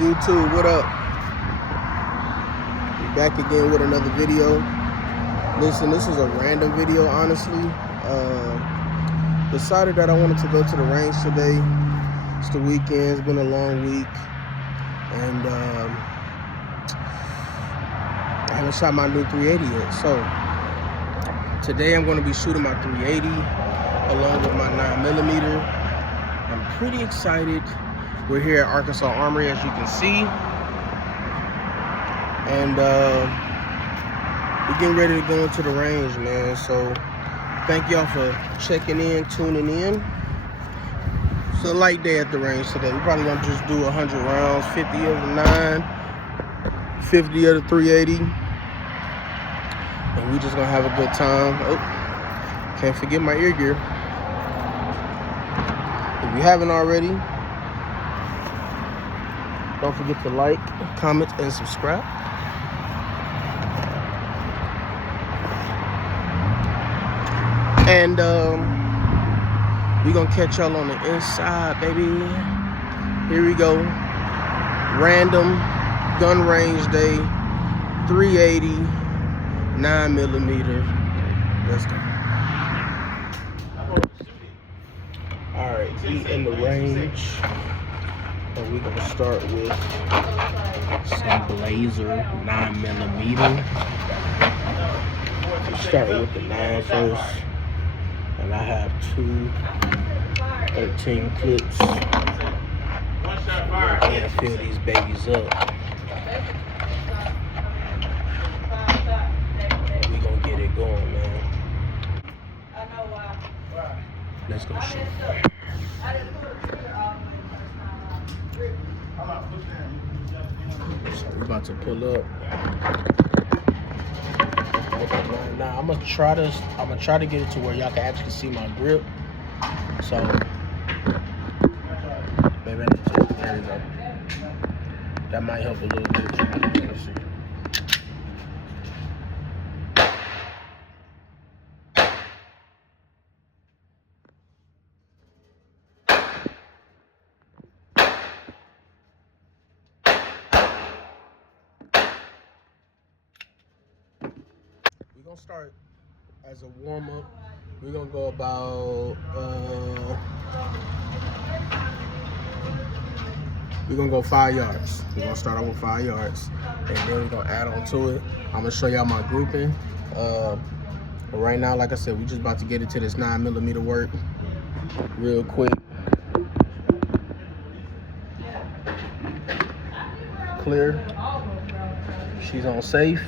YouTube, what up? We're back again with another video. Listen, this is a random video, honestly. Decided that I wanted to go to the range today. It's the weekend, it's been a long week. And I haven't shot my new 380 yet. So today I'm going to be shooting my 380 along with my 9mm. I'm pretty excited. We're here at Arkansas Armory, as you can see. And we're getting ready to go into the range, man. So thank y'all for checking in, tuning in. It's a light day at the range today. We're probably gonna just do 100 rounds, 50 of the 9, 50 of the 380. And we just gonna have a good time. Oh, can't forget my ear gear. If you haven't already, don't forget to like, comment, and subscribe. And we're gonna catch y'all on the inside, baby. Here we go. Random gun range day, 380, 9mm. Let's go. All right, we in the range. And we're gonna start with some Blazer 9mm. Start with the 9 first. And I have two 13 clips. So we're gonna fill these babies up. We're gonna get it going, man. Let's go shoot. So we're about to pull up. Now I'm gonna try to get it to where y'all can actually see my grip. So maybe there you go. That might help a little bit. Let's see. We're gonna start as a warm-up. We're gonna go about we're gonna go 5 yards. We're gonna start out with 5 yards, and then we're gonna add on to it. I'm gonna show y'all my grouping. But right now, like I said, we're just about to get into this 9mm work real quick. Clear. She's on safe.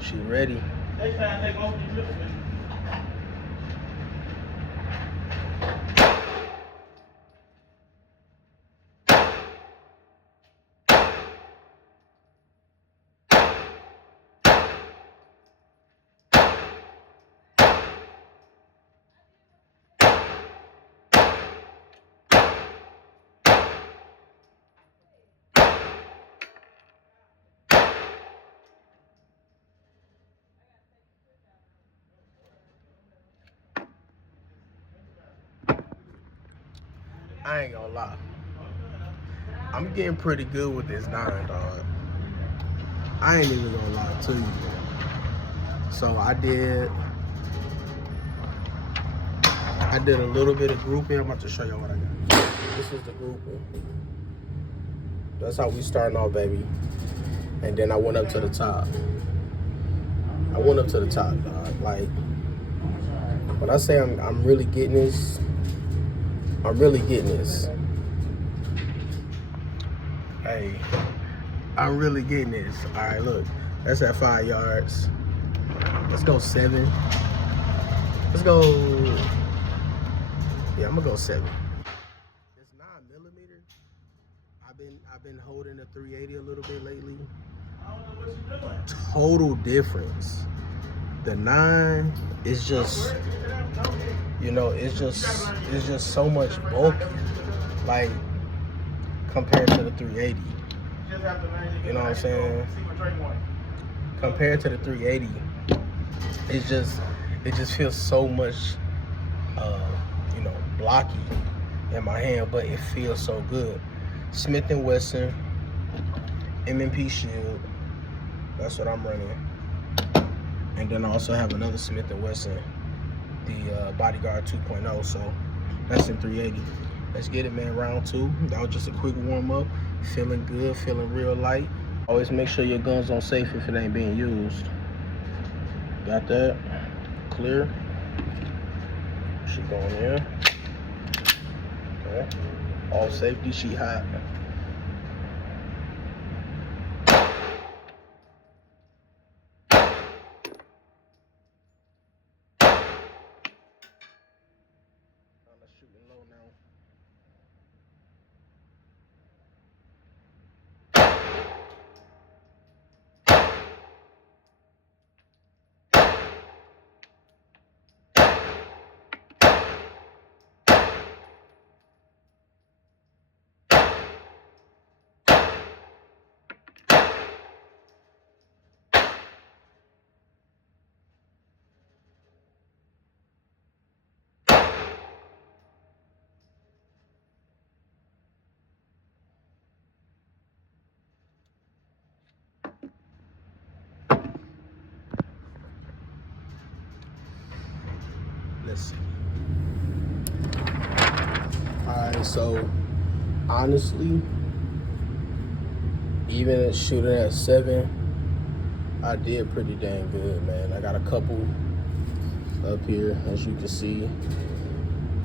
She ready. I ain't gonna lie. I'm getting pretty good with this 9, dog. I ain't even gonna lie to you. So I did a little bit of grouping. I'm about to show y'all what I got. This is the grouping. That's how we starting off, baby. And then I went up to the top. Dog. Like, when I say I'm really getting this, I'm really getting this. Hey, I'm really getting this. All right, look, that's at 5 yards. Let's go 7. Let's go. Yeah, I'm gonna go 7. This 9mm, I've been holding the 380 a little bit lately. Total difference. The 9 is just, you know, it's just so much bulky, like compared to the 380. You know what I'm saying? Compared to the 380, it just feels so much, you know, blocky in my hand, but it feels so good. Smith & Wesson M&P Shield, that's what I'm running. And then I also have another Smith & Wesson, the Bodyguard 2.0, so that's in 380. Let's get it, man. Round 2. That was just a quick warm-up. Feeling good, feeling real light. Always make sure your gun's on safe if it ain't being used. Got that? Clear. She going in. Okay. All safety, she hot. Shooting low now. Let's see. Alright, so honestly, even at shooting at 7, I did pretty dang good, man. I got a couple up here, as you can see.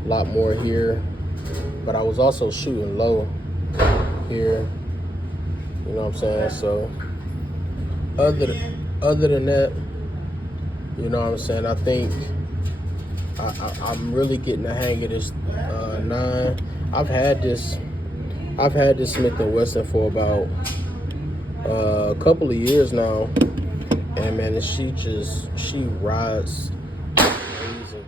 A lot more here. But I was also shooting low here. You know what I'm saying? So other than that, you know what I'm saying, I think I'm really getting the hang of this 9. I've had this Smith & Wesson for about a couple of years now, and man, she rides amazing.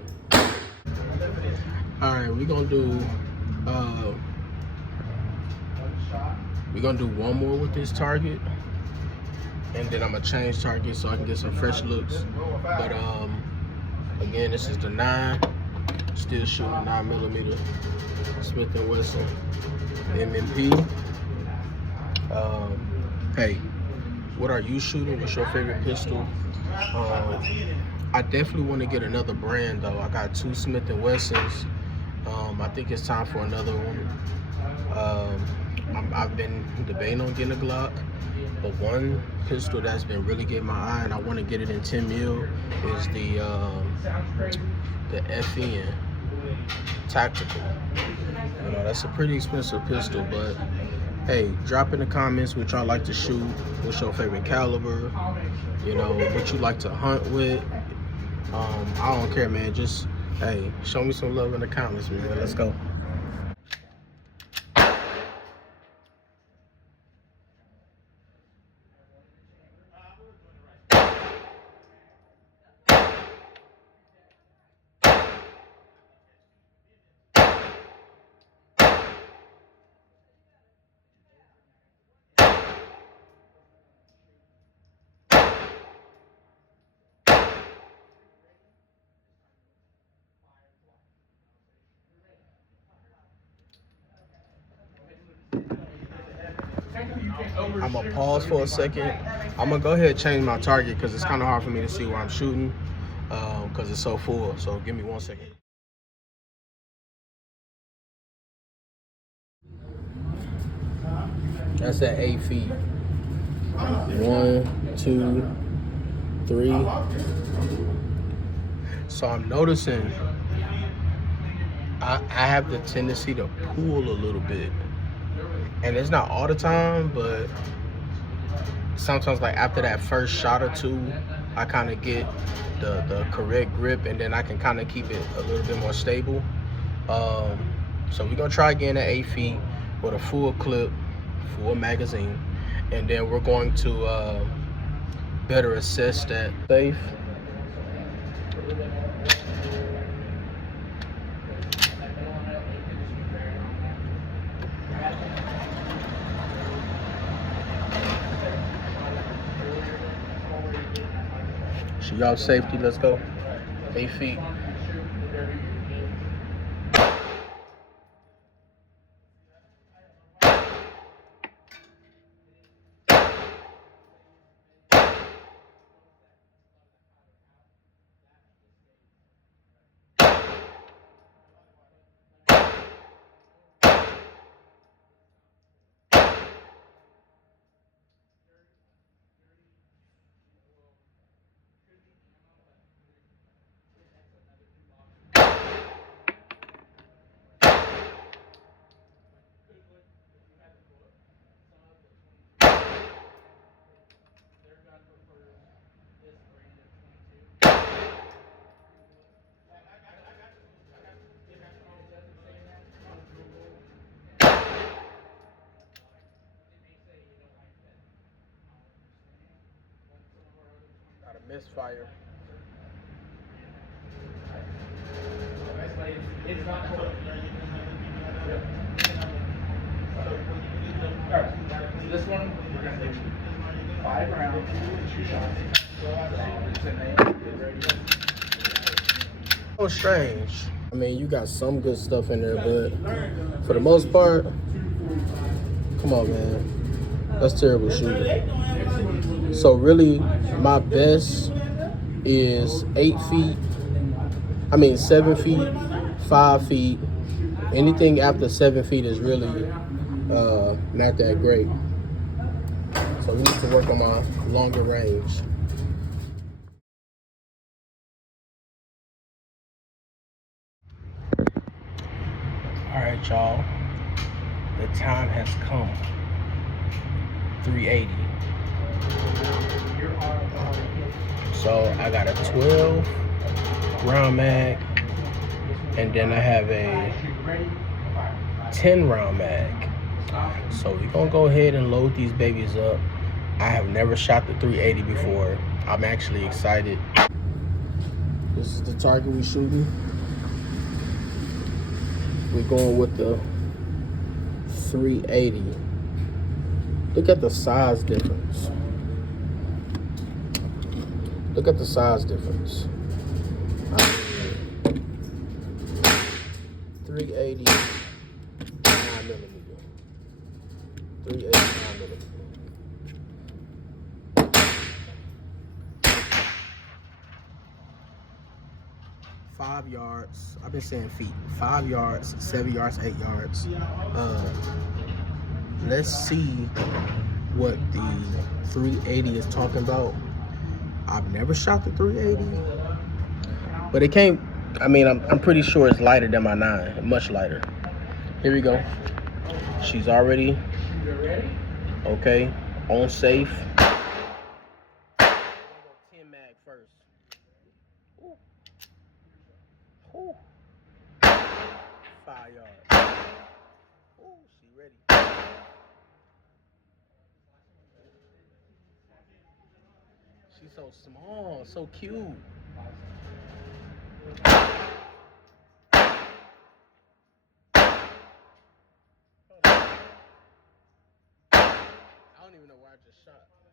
All right, we're gonna do one more with this target, and then I'm gonna change target so I can get some fresh looks. But again, this is the 9, still shooting 9mm Smith & Wesson M&P. Hey, what are you shooting? What's your favorite pistol? I definitely want to get another brand though. I got 2 Smith & Wessons. I think it's time for another one. I've been debating on getting a Glock, but one pistol that's been really getting my eye, and I want to get it in 10 mil, is the FN Tactical. You know, that's a pretty expensive pistol, but hey, drop in the comments what y'all like to shoot, what's your favorite caliber, you know, what you like to hunt with. I don't care, man. Just, hey, show me some love in the comments, man. Let's go. I'm gonna pause for a second. I'm gonna go ahead and change my target because it's kind of hard for me to see where I'm shooting because it's so full. So give me 1 second. That's at 8 feet. 1, 2, 3. So I'm noticing I have the tendency to pull a little bit. And it's not all the time, but sometimes, like after that first shot or 2, I kind of get the correct grip, and then I can kind of keep it a little bit more stable. So we're gonna try again at 8 feet with a full clip, full magazine, and then we're going to better assess that safe. So y'all safety, let's go. 8 feet. That's fire. It's not cool. Alright, so this one, we're going to do 5 rounds, 2 shots. So strange. I mean, you got some good stuff in there, but for the most part, come on, man. That's terrible shooting. So really, my best is 8 feet. 7 feet, 5 feet. Anything after 7 feet is really not that great. So we need to work on my longer range. All right, y'all. The time has come. 380. So I got a 12 round mag, and then I have a 10 round mag. So we're gonna go ahead and load these babies up. I have never shot the 380 before. I'm actually excited. This is the target we're shooting. We're going with the 380. Look at the size difference. Look at the size difference. 380 9mm. 380 9mm. 5 yards. I've been saying feet. 5 yards, 7 yards, 8 yards. Let's see what the 380 is talking about. I've never shot the 380, but it came. I'm pretty sure it's lighter than my 9, much lighter. Here we go. She's already okay. On safe. 10 mag first. Ooh. Ooh. 5 yards. Ooh, she ready. She's so small, so cute. I don't even know where I just shot. There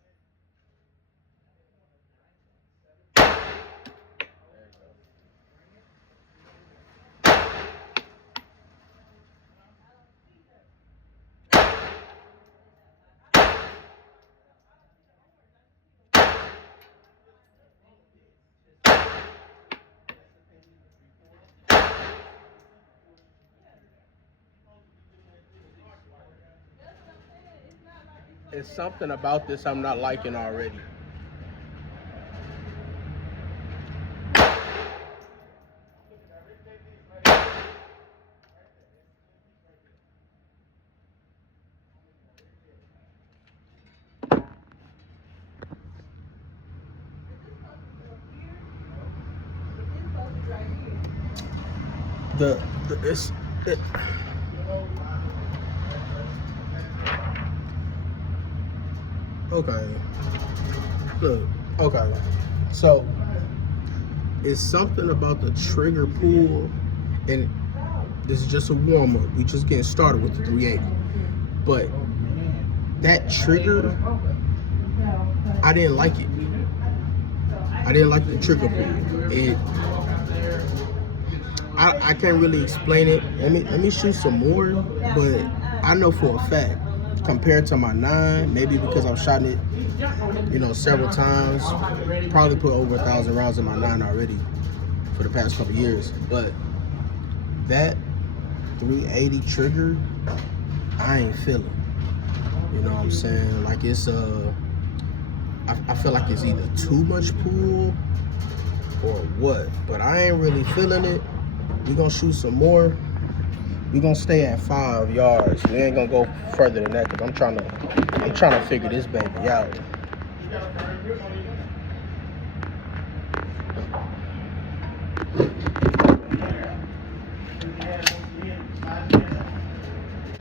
you go. It's something about this I'm not liking already. Okay. Look. Okay. So it's something about the trigger pull, and this is just a warm up. We just getting started with the 380, but that trigger, I didn't like it. I didn't like the trigger pull. I can't really explain it. Let me shoot some more, but I know for a fact, compared to my 9, maybe because I've shot it, several times, probably put over 1,000 rounds in my 9 already for the past couple years. But that 380 trigger, I ain't feeling. You know what I'm saying? Like it's I feel like it's either too much pull or what, but I ain't really feeling it. We gonna shoot some more. We gonna stay at 5 yards. We ain't gonna go further than that because I'm trying to figure this baby out.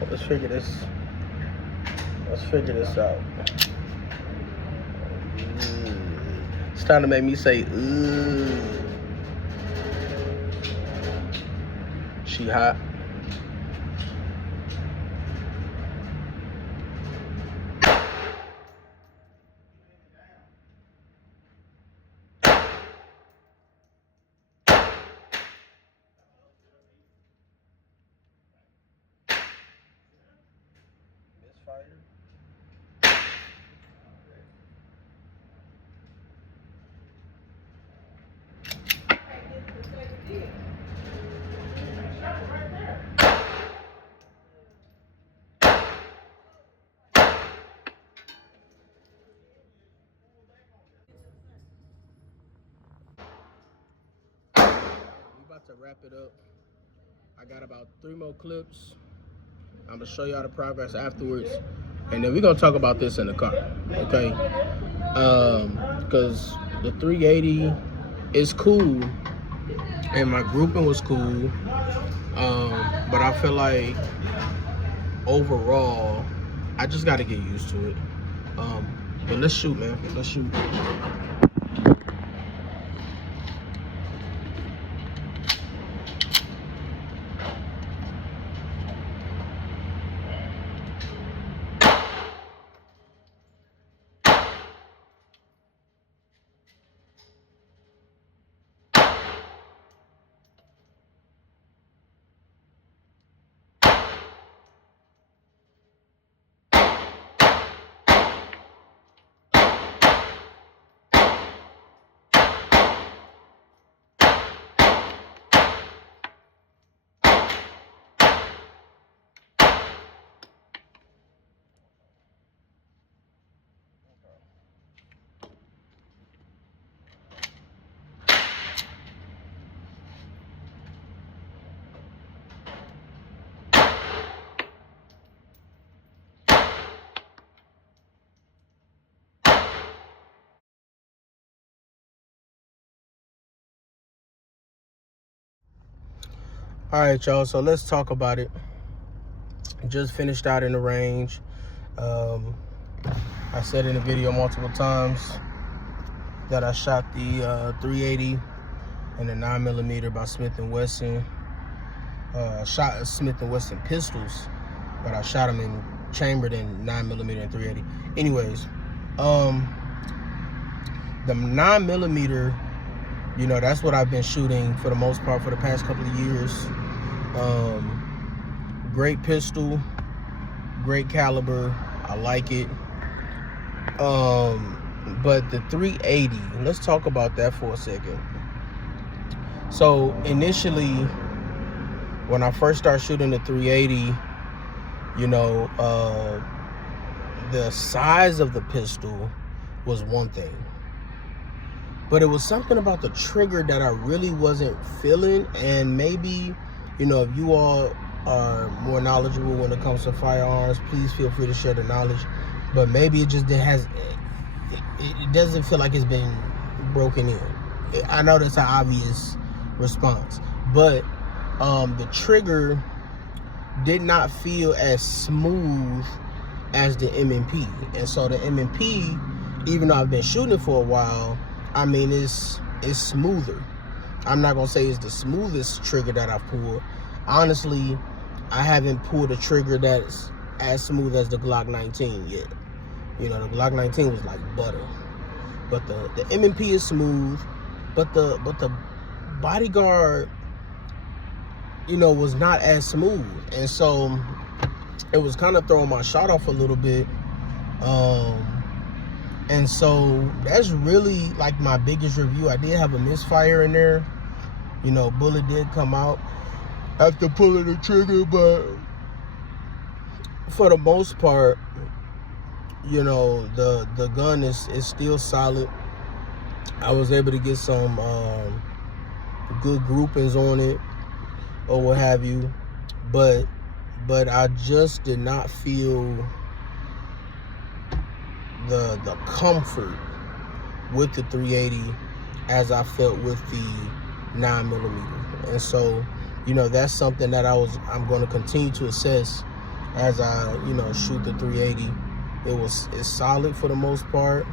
Let's figure this out. trying to make me say, ugh. She hot. Misfire. About to wrap it up. I got about 3 more clips. I'm gonna show y'all the progress afterwards, and then we're gonna talk about this in the car, okay? Because the 380 is cool, and my grouping was cool, but I feel like overall, I just got to get used to it. But let's shoot, man. Let's shoot. All right, y'all, so let's talk about it. Just finished out in the range. I said in the video multiple times that I shot the 380 and the 9mm by Smith & Wesson. Shot Smith & Wesson pistols, but I shot them in chambered in 9mm and 380. Anyways, the 9mm, you know, that's what I've been shooting for the most part for the past couple of years. Great pistol, great caliber. I like it. But the 380, let's talk about that for a second. So initially, when I first started shooting the 380, you know, the size of the pistol was one thing, but it was something about the trigger that I really wasn't feeling. And maybe, you know, if you all are more knowledgeable when it comes to firearms, please feel free to share the knowledge. But maybe it just it doesn't feel like it's been broken in. I know that's an obvious response, but the trigger did not feel as smooth as the M&P. And so the M&P, even though I've been shooting it for a while, I mean, it's smoother. I'm not gonna say it's the smoothest trigger that I've pulled. Honestly, I haven't pulled a trigger that's as smooth as the Glock 19 yet. You know, the Glock 19 was like butter. But the M&P is smooth, but the Bodyguard, you know, was not as smooth. And so it was kind of throwing my shot off a little bit. And so that's really like my biggest review. I did have a misfire in there. You know, bullet did come out after pulling the trigger, but for the most part, you know, the gun is still solid. I was able to get some good groupings on it or what have you, but I just did not feel the comfort with the 380 as I felt with the 9mm. And so, you know, that's something that I'm going to continue to assess as I, you know, shoot the 380. It's solid for the most part.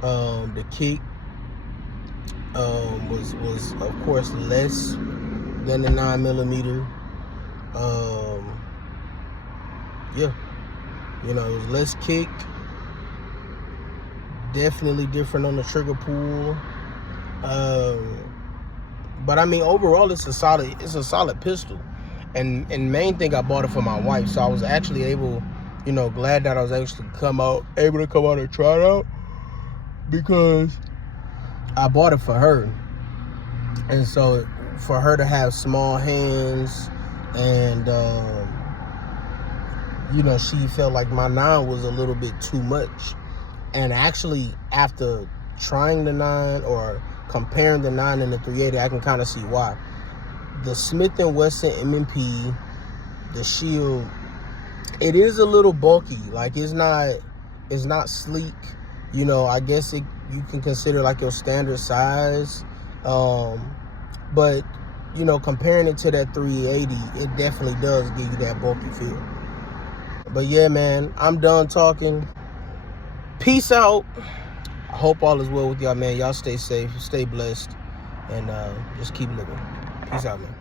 The kick was of course less than the 9mm. Yeah, you know, it was less kick, definitely different on the trigger pull. But I mean, overall, it's a solid pistol. And main thing, I bought it for my wife, so I was actually able, you know, glad that I was able to come out and try it out, because I bought it for her. And so for her to have small hands, and you know, she felt like my 9 was a little bit too much. And actually, after trying the 9 or comparing the 9 and the 380, I can kind of see why. The Smith & Wesson M&P, the shield, it is a little bulky. Like, it's not sleek. You know, I guess you can consider like your standard size. But, you know, comparing it to that 380, it definitely does give you that bulky feel. But yeah, man, I'm done talking. Peace out. I hope all is well with y'all, man. Y'all stay safe, stay blessed, and just keep living. Peace out, man.